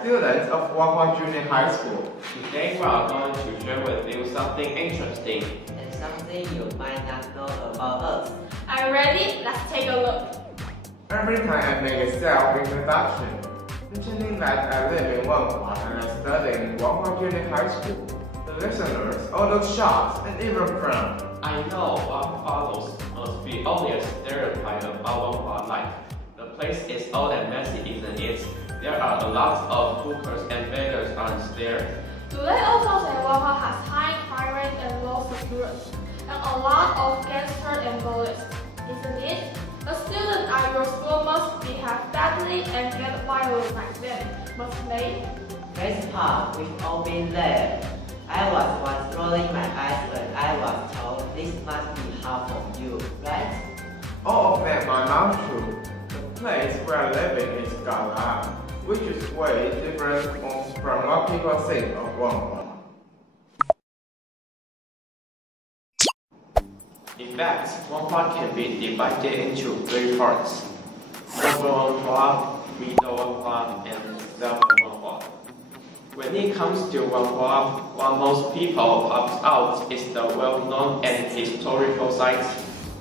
students of Wanhua Junior High School. Today we are going to share with you something interesting and something you might not know about us. Are you ready? Let's take a look. Every time I make a self-introduction, mentioning that I live in Wanhua and I study in Wanhua Junior High School, the listeners all look shocked and even frown. I know what follows must be only a stereotype about Wanhua life. The place is old and messy, isn't it? There are a lot of hookers and beggars, aren't there? Do they also say Wanhua has high crime rate and low security, and a lot of gangsters and bullies, isn't it? A student at your school must behave badly and get violent like them, must they? This part, we've all been there. I was once rolling my eyes when I was told this must be hard for you, right? All of them are not true. The place where I live in is Gala, which is way different from what people think of Wanhua. In fact, Wanhua can be divided into three parts: Urban Wanhua, Middle Wanhua, and Southern Wanhua. When it comes to Wanhua, what most people pops out is the well-known and historical site,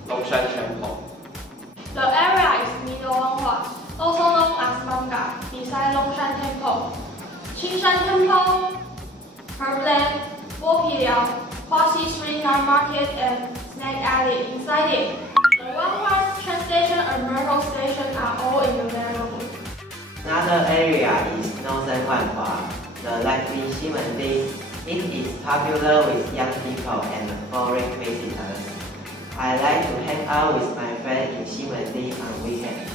Longshan Temple. The area is Middle Wanhua, also known as Manga, beside Longshan Temple, Qingshan Temple, Herbland, Wopiliao, Huaxi Street Night Market, and Snake Alley inside it. The Wanhua train station and metro station are all in the neighborhood. Another area is Northern Wanhua, the lively Ximending. It is popular with young people and foreign visitors. I like to hang out with my friends in Ximending on weekends.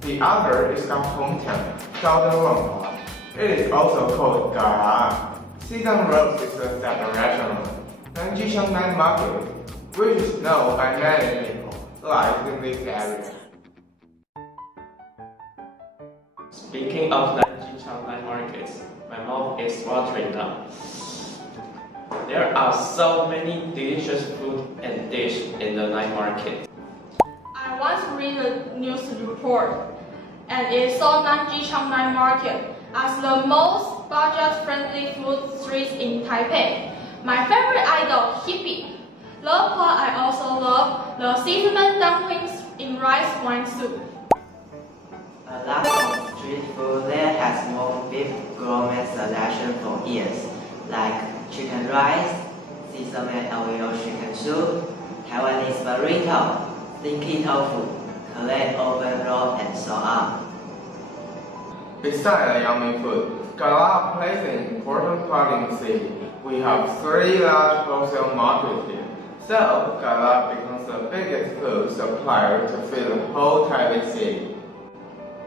The other is our hometown, Southern Wanhua. It is also called Gala. Xidang Road is the second restaurant. Madein加蚋仔market, which is known by many people, lies in this area. Speaking of Madein加蚋markets, my mouth is watering now. There are so many delicious food and dish in the night market. I once read a news report, and it saw Madein加蚋market as the most budget-friendly food street in Taipei. My favorite idol, hippie. Love what I also love, the cinnamon dumplings in rice wine soup. A lot of street food there has more beef gourmet selection for years, like chicken rice, sesame oil chicken soup, Taiwanese burrito, stinky tofu, clay oven roll, and so on. Besides the yummy food, Gala plays an important part in the city. We have 3 large wholesale markets here, so Gala becomes the biggest food supplier to fill the whole Taipei city.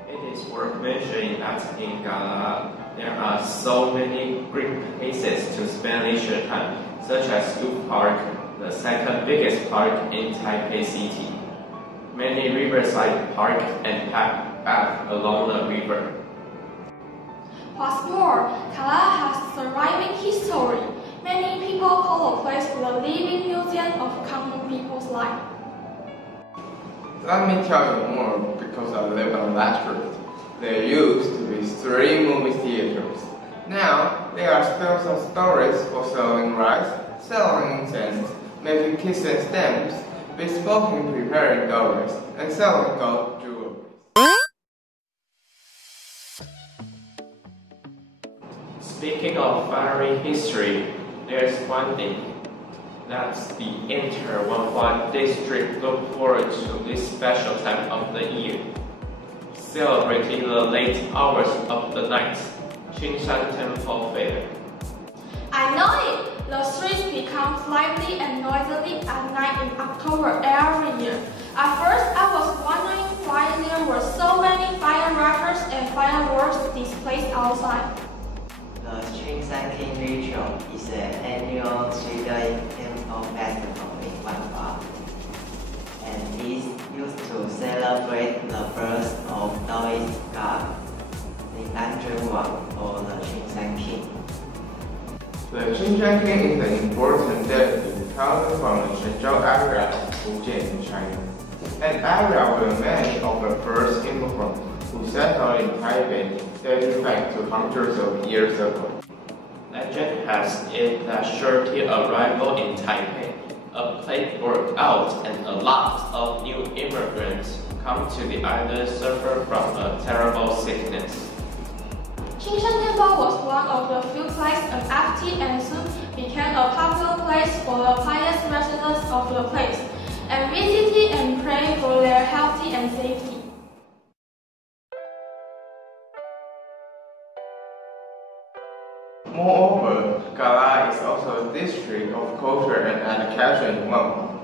It is worth mentioning that in Gala, there are so many great places to spend leisure time, such as Youth Park, the second biggest park in Taipei City. Many riverside park and path along the river. What's more, Gala has thriving history. Many people call the place the living museum of common people's life. Let me tell you more because I live on that street. There used to be 3 movie theaters. Now, there are still some stores for selling rice, selling incense, making kiss and stamps, bespoke in preparing dollars, and selling gold jewelry. Speaking of fiery history, there's one thing. That's the entire Wanhua district look forward to this special time of the year. Celebrating the late hours of the night, Qingshan Temple Fair. I know it! The streets become lively and noisy at night in October every year. At first, I was wondering why there were so many firecrackers and fireworks displayed outside. The Qingshan King Ritual is an annual 3-day temple festival in Wanhua, and is used to celebrate the birth of Taoist god, the Andrew Wang, or the Qingshan King. The Qingshan King is an important deity coming from the Shenzhou area of Fujian in China, an area where many of the first immigrants who settled in Taipei dating back to hundreds of years ago. Legend has it that shortly arrival in Taipei, a plague broke out and a lot of new immigrants come to the island suffer from a terrible sickness. Qingshan Temple was one of the few places empty and soon became a popular place for the pious residents of the place, and visited and prayed for their health and safety. Moreover, Gala is also a district of culture and education in Wanhua.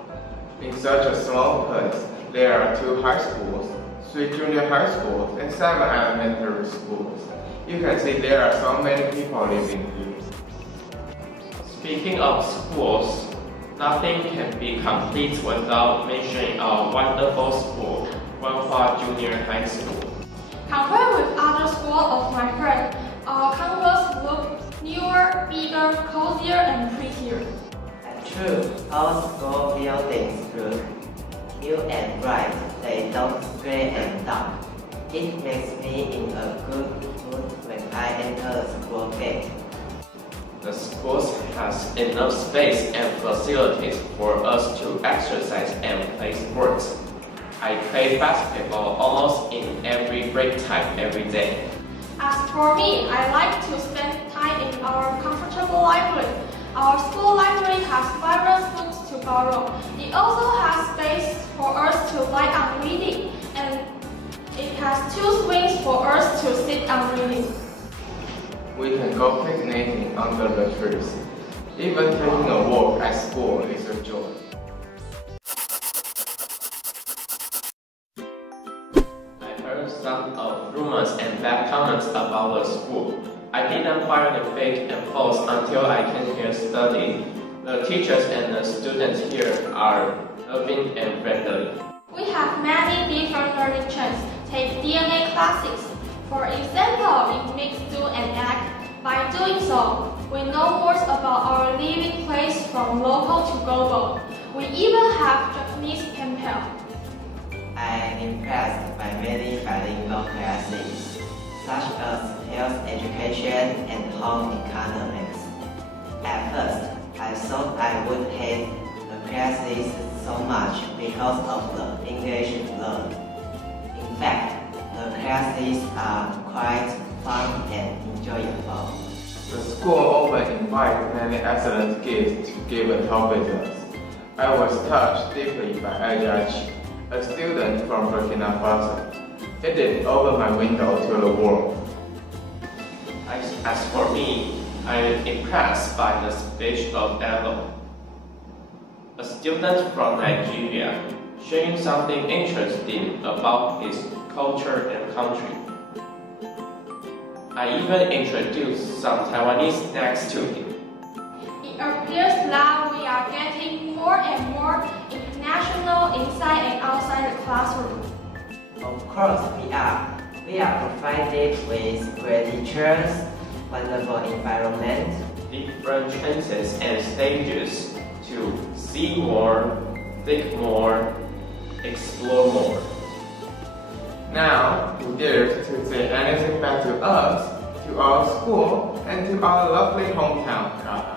In such a small place, there are 2 high schools, 3 junior high schools, and 7 elementary schools. You can see there are so many people living here. Speaking of schools, nothing can be complete without mentioning our wonderful school, Wanhua Junior High School. Compared with other schools of my friend, our campus looks newer, bigger, cozier, and prettier. True, our school buildings look new and bright. They don't gray and dark. It makes me in a good mood when I enter the school gate. The school has enough space and facilities for us to exercise and play sports. I play basketball almost in every break time every day. As for me, I like to spend time in our comfortable library. Our school library has various books to borrow. It also has space for us to lie on reading, and it has 2 swings for us to sit on reading. We can go picnicking under the trees. Even taking a walk at school is a joy. Some of rumors and bad comments about the school. I didn't find them fake and false until I came here study. The teachers and the students here are loving and friendly. We have many different learning channels. Take DNA classes. For example, it makes do and act. By doing so, we know more about our living place from local to global. We even have Japanese pen pal. I am impressed by many bilingual classes, such as health education and home economics. At first, I thought I would hate the classes so much because of the English learned. In fact, the classes are quite fun and enjoyable. The school often invites many excellent guests to give a talk with us. I was touched deeply by Ajachi, a student from Burkina Faso. It did open my window to the world. As for me, I am impressed by the speech of Elo, a student from Nigeria, sharing something interesting about his culture and country. I even introduced some Taiwanese snacks to him. It appears that we are getting more and more international inside and outside the classroom. Of course we are. We are provided with great teachers, wonderful environment, Different chances and stages to see more, think more, explore more. Now, who dares to say anything bad to us, to our school, and to our lovely hometown, Gala?